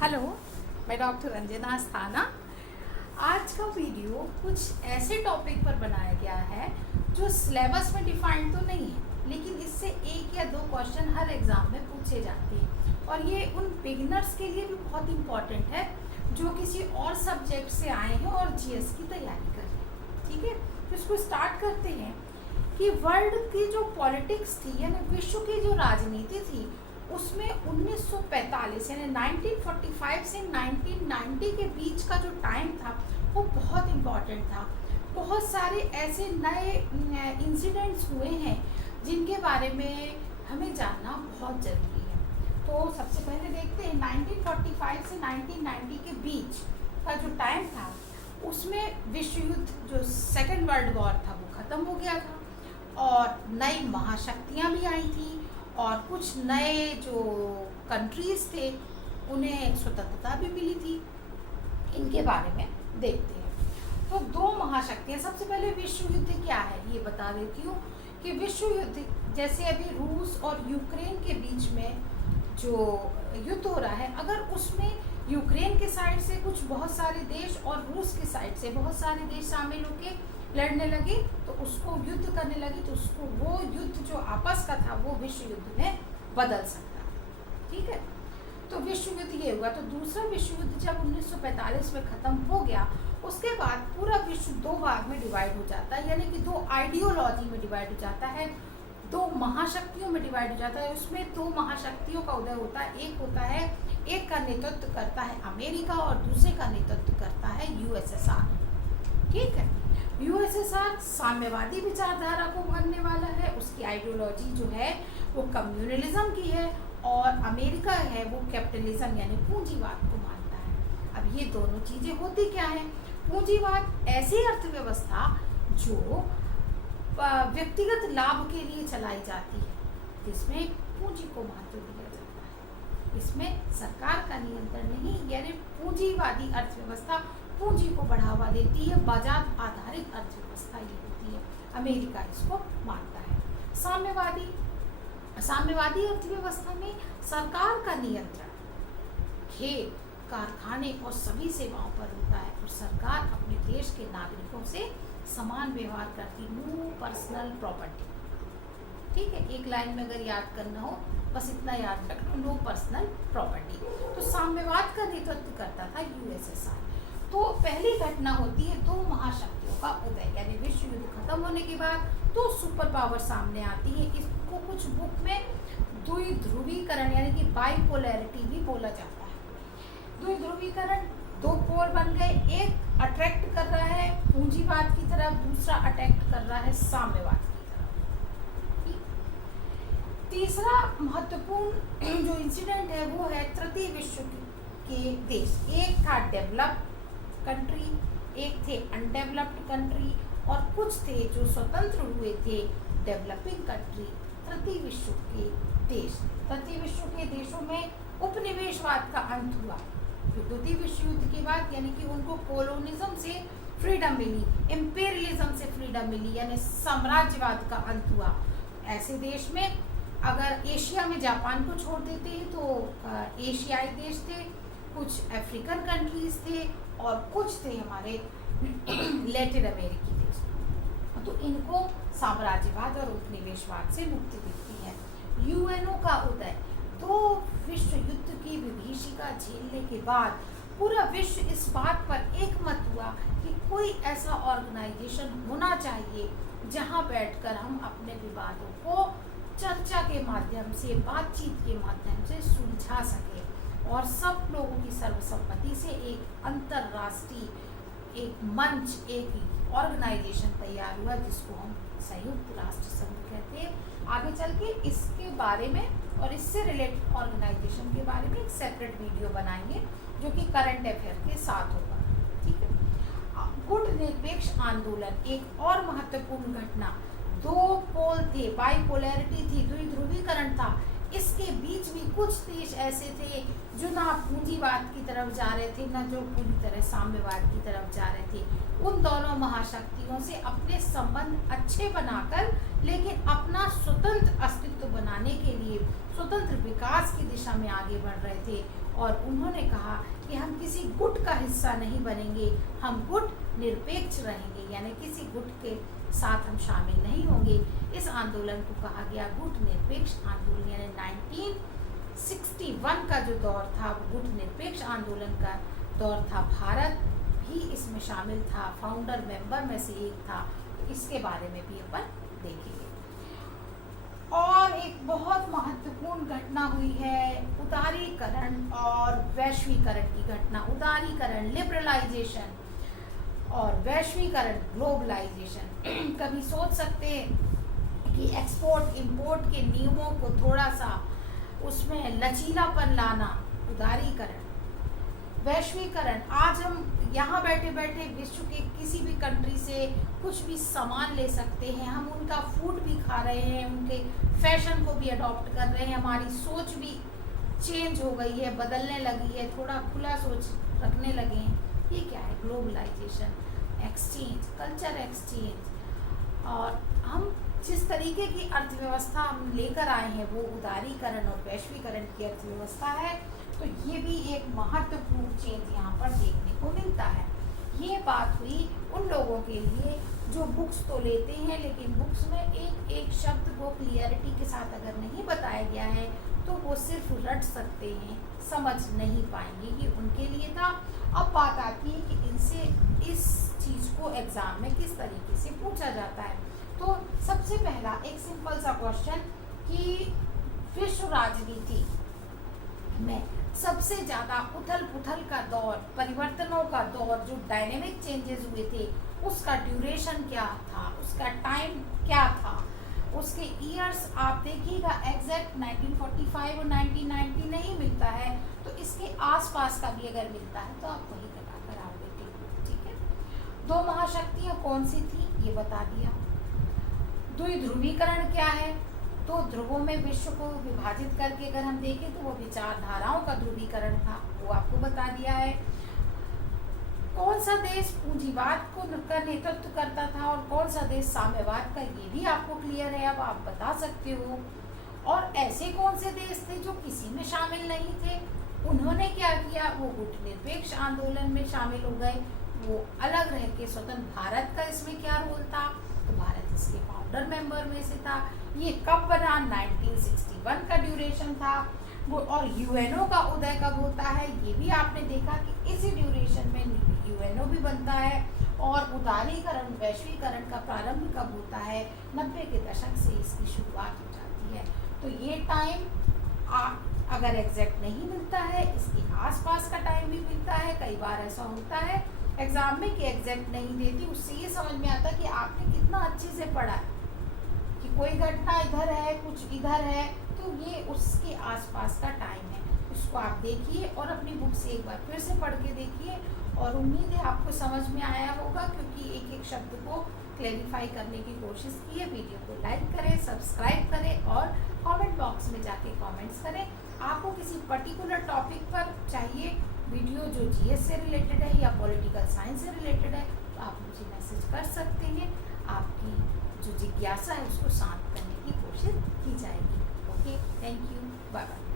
Hello, मैं doctor Ranjana Asthana. आज का वीडियो कुछ ऐसे टॉपिक पर बनाया गया है जो सिलेबस में डिफाइंड तो नहीं है, लेकिन इससे एक या दो क्वेश्चन हर एग्ज़ाम में पूछे जाते हैं और ये उन बिगिनर्स के लिए भी बहुत इम्पॉर्टेंट है जो किसी और सब्जेक्ट से आए हैं और जीएस की तैयारी कर रहे हैं। ठीक है, तो इसको स्टार्ट करते हैं कि वर्ल्ड की जो पॉलिटिक्स थी यानी विश्व की जो राजनीति थी उसमें 1945 यानी 1945 से 1990 के बीच का जो टाइम था वो बहुत इम्पॉर्टेंट था। बहुत सारे ऐसे नए इंसिडेंट्स हुए हैं जिनके बारे में हमें जानना बहुत ज़रूरी है। तो सबसे पहले देखते हैं 1945 से 1990 के बीच का जो टाइम था उसमें विश्व युद्ध जो सेकेंड वर्ल्ड वॉर था वो ख़त्म हो गया था और नई महाशक्तियाँ भी आई थी और कुछ नए जो कंट्रीज़ थे उन्हें स्वतंत्रता भी मिली थी। इनके बारे में देखते हैं। तो दो महाशक्तियाँ, सबसे पहले विश्व युद्ध क्या है ये बता देती हूँ कि विश्व युद्ध जैसे अभी रूस और यूक्रेन के बीच में जो युद्ध हो रहा है, अगर उसमें यूक्रेन के साइड से कुछ बहुत सारे देश और रूस के साइड से बहुत सारे देश शामिल होकर लड़ने लगे तो उसको युद्ध करने लगी तो उसको वो युद्ध जो आपस का था वो विश्व युद्ध में बदल सकता है। ठीक है, तो विश्व युद्ध ये हुआ। तो दूसरा विश्व युद्ध जब 1945 में ख़त्म हो गया उसके बाद पूरा विश्व दो भाग में डिवाइड हो जाता है, यानी कि दो आइडियोलॉजी में डिवाइड हो जाता है, दो महाशक्तियों में डिवाइड हो जाता है। उसमें दो महाशक्तियों का उदय होता है। एक का नेतृत्व करता है अमेरिका और दूसरे का नेतृत्व करता है यूएसएसआर। ठीक है, यूएसएसआर साम्यवादी विचारधारा को मानने वाला है, उसकी आइडियोलॉजी जो है वो कम्युनलिज्म की है और अमेरिका है वो कैपिटलिज्म यानी पूंजीवाद को मानता है। अब ये दोनों चीज़ें होती क्या है? पूंजीवाद ऐसी अर्थव्यवस्था जो व्यक्तिगत लाभ के लिए चलाई जाती है, जिसमें पूंजी को महत्व दिया जाता है, इसमें सरकार का नियंत्रण नहीं, यानी पूंजीवादी अर्थव्यवस्था पूंजी को बढ़ावा देती है, बाजार आधारित अर्थव्यवस्था ये होती है। अमेरिका इसको मानता है। साम्यवादी अर्थव्यवस्था में सरकार का नियंत्रण खेत, कारखाने और सभी सेवाओं पर होता है और सरकार अपने देश के नागरिकों से समान व्यवहार करती, नो पर्सनल प्रॉपर्टी। ठीक है, एक लाइन में अगर याद करना हो बस इतना याद रखना, नो पर्सनल प्रॉपर्टी। तो साम्यवाद का नेतृत्व करता था यूएसएसआर। तो पहली घटना होती है दो महाशक्तियों का उदय, यानी विश्व युद्ध खत्म होने के बाद दो सुपर पावर सामने आती है। इसको कुछ बुक में द्विध्रुवीकरण यानी कि बाइपोलैरिटी भी बोला जाता है। द्विध्रुवीकरण, दो पोल बन गए, एक अट्रैक्ट कर रहा है पूंजीवाद की तरफ, दूसरा अट्रैक्ट कर रहा है साम्यवाद की तरफ। तीसरा महत्वपूर्ण जो इंसिडेंट है वो है तृतीय विश्व के देश। एक था डेवलप्ड कंट्री, एक थे अनडेवलप्ड कंट्री और कुछ थे जो स्वतंत्र हुए थे डेवलपिंग कंट्री। तृतीय विश्व के देश, तृतीय विश्व के देशों में उपनिवेशवाद का अंत हुआ द्वितीय विश्व युद्ध के बाद, यानी कि उनको कोलोनिज्म से फ्रीडम मिली, इम्पेरियलिज्म से फ्रीडम मिली, यानी साम्राज्यवाद का अंत हुआ। ऐसे देश में अगर एशिया में जापान को छोड़ देते हैं तो एशियाई देश थे, कुछ अफ्रीकन कंट्रीज थे और कुछ थे हमारे लैटिन अमेरिकी देश। तो इनको साम्राज्यवाद और उपनिवेशवाद से मुक्ति मिलती है। यूएनओ का उदय, दो विश्व युद्ध की विभीषिका झेलने के बाद पूरा विश्व इस बात पर एकमत हुआ कि कोई ऐसा ऑर्गेनाइजेशन होना चाहिए जहां बैठकर हम अपने विवादों को चर्चा के माध्यम से, बातचीत के माध्यम से सुलझा सके और सब लोगों की सर्वसम्मति से एक अंतर्राष्ट्रीय एक मंच, एक ऑर्गेनाइजेशन तैयार हुआ जिसको हम संयुक्त राष्ट्र संघ कहते हैं। आगे चल के इसके बारे में और इससे रिलेटेड ऑर्गेनाइजेशन के बारे में एक सेपरेट वीडियो बनाएंगे जो कि करंट अफेयर के साथ होगा। ठीक है, गुट निरपेक्ष आंदोलन एक और महत्वपूर्ण घटना। दो पोल थे, बाइपोलैरिटी थी, द्विध्रुवीकरण था। इसके बीच भी कुछ देश ऐसे थे जो ना पूंजीवाद की तरफ जा रहे थे ना जो पूरी तरह साम्यवाद की तरफ जा रहे थे। उन दोनों महाशक्तियों से अपने संबंध अच्छे बनाकर लेकिन अपना स्वतंत्र अस्तित्व बनाने के लिए स्वतंत्र विकास की दिशा में आगे बढ़ रहे थे और उन्होंने कहा कि हम किसी गुट का हिस्सा नहीं बनेंगे, हम गुट निरपेक्ष रहेंगे, यानी किसी गुट के साथ हम शामिल नहीं होंगे। इस आंदोलन को कहा गया गुट निरपेक्ष आंदोलन, यानी 1961 का जो दौर था वो गुट निरपेक्ष आंदोलन का दौर था। भारत भी इसमें शामिल था, फाउंडर मेंबर में से एक था। तो इसके बारे में भी अपन देखेंगे। और एक बहुत महत्वपूर्ण घटना हुई है उदारीकरण और वैश्वीकरण की घटना। उदारीकरण, लिबरलाइजेशन, और वैश्वीकरण, ग्लोबलाइजेशन। कभी सोच सकते हैं कि एक्सपोर्ट इंपोर्ट के नियमों को थोड़ा सा उसमें लचीलापन लाना, उदारीकरण। वैश्वीकरण, आज हम यहाँ बैठे बैठे विश्व के किसी भी कंट्री से कुछ भी सामान ले सकते हैं, हम उनका फूड भी खा रहे हैं, उनके फैशन को भी अडॉप्ट कर रहे हैं, हमारी सोच भी चेंज हो गई है, बदलने लगी है, थोड़ा खुला सोच रखने लगे हैं। ये क्या है? Globalisation, exchange, culture exchange. और हम जिस तरीके की अर्थव्यवस्था हम लेकर आए हैं वो उदारीकरण और वैश्वीकरण की अर्थव्यवस्था है। तो ये भी एक महत्वपूर्ण चेंज यहाँ पर देखने को मिलता है। ये बात हुई उन लोगों के लिए जो बुक्स तो लेते हैं, लेकिन बुक्स में एक एक शब्द को क्लियरिटी के साथ अगर नहीं बताया गया है तो वो सिर्फ रट सकते हैं, समझ नहीं पाएंगे। ये उनके लिए था। अब बात आती है कि इनसे इस चीज़ को एग्ज़ाम में किस तरीके से पूछा जाता है। तो सबसे पहला एक सिंपल सा क्वेश्चन कि विश्व राजनीति में सबसे ज़्यादा उथल पुथल का दौर, परिवर्तनों का दौर, जो डायनेमिक चेंजेस हुए थे, उसका ड्यूरेशन क्या था, उसका टाइम क्या था, उसके ईयर्स आप देखिएगा एग्जैक्ट 1945 और 1990 नहीं मिलता है, तो इसके आसपास का भी अगर मिलता है तो आप वही कटा कर आओगे। ठीक है। दो महाशक्तियाँ कौन सी थी ये बता दिया। द्विध्रुवीकरण क्या है? तो ध्रुवों में विश्व को विभाजित करके अगर हम देखें तो वो विचारधाराओं का ध्रुवीकरण था, वो आपको बता दिया है। कौन सा देश पूंजीवाद का नेतृत्व करता था और कौन सा देश साम्यवाद का, ये भी आपको क्लियर है, अब आप बता सकते हो। और ऐसे कौन से देश थे जो किसी में शामिल नहीं थे, उन्होंने क्या किया, वो गुट निरपेक्ष आंदोलन में शामिल हो गए, वो अलग रह के स्वतंत्र। भारत का इसमें क्या रोल था? तो भारत इसके फाउंडर मेंबर में से था। ये कब बना? 1961 का ड्यूरेशन था वो। और यूएनओ का उदय कब होता है? ये भी आपने देखा कि इसी ड्यूरेशन में यूएनओ भी बनता है। और उदारीकरण वैश्वीकरण का प्रारंभ कब होता है? 90 के दशक से इसकी शुरुआत हो जाती है। तो ये टाइम अगर एग्जैक्ट नहीं मिलता है, इसके आसपास का टाइम भी मिलता है। कई बार ऐसा होता है एग्जाम में कि एग्जैक्ट नहीं देती, उससे ये समझ में आता कि आपने कितना अच्छे से पढ़ा है, कि कोई घटना इधर है, कुछ इधर है, तो ये उसके आसपास का टाइम है। इसको आप देखिए और अपनी बुक से एक बार फिर से पढ़ के देखिए, और उम्मीद है आपको समझ में आया होगा, क्योंकि एक एक शब्द को क्लैरिफाई करने की कोशिश की है। वीडियो को लाइक करें, सब्सक्राइब करें और कमेंट बॉक्स में जाके कमेंट्स करें। आपको किसी पर्टिकुलर टॉपिक पर चाहिए वीडियो जो जीएस से रिलेटेड है या पॉलिटिकल साइंस से रिलेटेड है, तो आप मुझे मैसेज कर सकते हैं। आपकी जो जिज्ञासा है उसको शांत करने की कोशिश की जाएगी। Okay, thank you, bye bye.